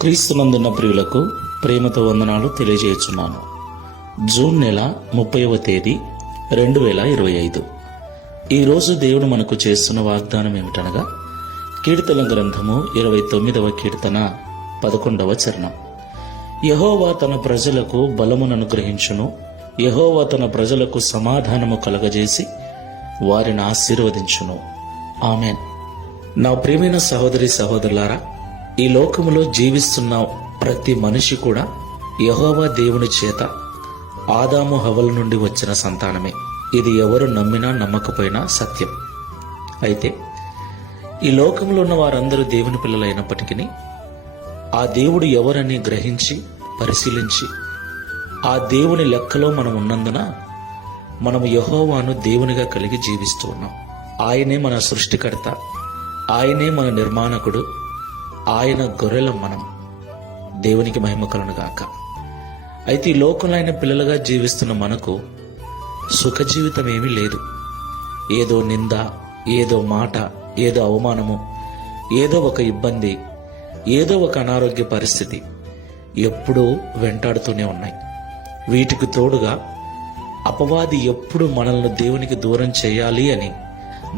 క్రీస్తునందున్న ప్రియులకు ప్రేమతో వందనాలు తెలియజేస్తున్నాను. జూన్ నెల 30వ తేదీ 2025. ఈరోజు దేవుడు మనకు చేస్తున్న వాగ్దానం ఏమిటనగా కీర్తన గ్రంథము 29వ కీర్తన 11వ చరణం. యెహోవా తన ప్రజలకు బలమును అనుగ్రహించును, యెహోవా తన ప్రజలకు సమాధానము కలగజేసి వారిని ఆశీర్వదించును. ఆమేన్. నా ప్రియమైన సహోదరి సహోదరులారా, ఈ లోకములో జీవిస్తున్న ప్రతి మనిషి కూడా యెహోవా దేవుని చేత ఆదాము హవ్వల నుండి వచ్చిన సంతానమే. ఇది ఎవరు నమ్మినా నమ్మకపోయినా సత్యం. అయితే ఈ లోకంలో ఉన్న వారందరూ దేవుని పిల్లలైనప్పటికీ ఆ దేవుడు ఎవరని గ్రహించి పరిశీలించి ఆ దేవుని లెక్కలో మనం ఉన్నందున మనము యెహోవాను దేవునిగా కలిగి జీవిస్తూ ఉన్నాం. ఆయనే మన సృష్టికర్త, ఆయనే మన నిర్మాణకుడు, ఆయన గొర్రెలం మనం. దేవునికి మహిమ కలుగును గాక. అయితే ఈ లోకంలో ఆయన పిల్లలుగా జీవిస్తున్న మనకు సుఖ జీవితం ఏమీ లేదు. ఏదో నింద, ఏదో మాట, ఏదో అవమానము, ఏదో ఒక ఇబ్బంది, ఏదో ఒక అనారోగ్య పరిస్థితి ఎప్పుడూ వెంటాడుతూనే ఉన్నాయి. వీటికి తోడుగా అపవాది ఎప్పుడు మనల్ని దేవునికి దూరం చేయాలి అని,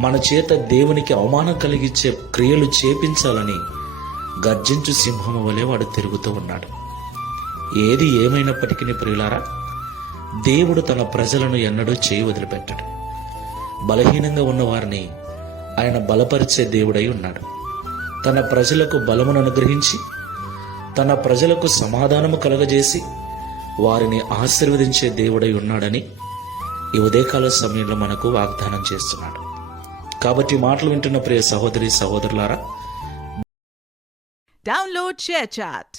మన చేత దేవునికి అవమానం కలిగించే క్రియలు చేపించాలని గర్జించు సింహము వలె వాడు తిరుగుతూ ఉన్నాడు. ఏది ఏమైనప్పటికీ ప్రియులారా, దేవుడు తన ప్రజలను ఎన్నడూ చేయి వదిలిపెట్టడు. బలహీనంగా ఉన్న వారిని ఆయన బలపరిచే దేవుడై ఉన్నాడు. తన ప్రజలకు బలమును అనుగ్రహించి తన ప్రజలకు సమాధానము కలగజేసి వారిని ఆశీర్వదించే దేవుడై ఉన్నాడని ఈ ఉదయకాల సమయంలో మనకు వాగ్దానం చేస్తున్నాడు. కాబట్టి మాటలు వింటున్న ప్రియ సహోదరి సహోదరులారా, Download ShareChat.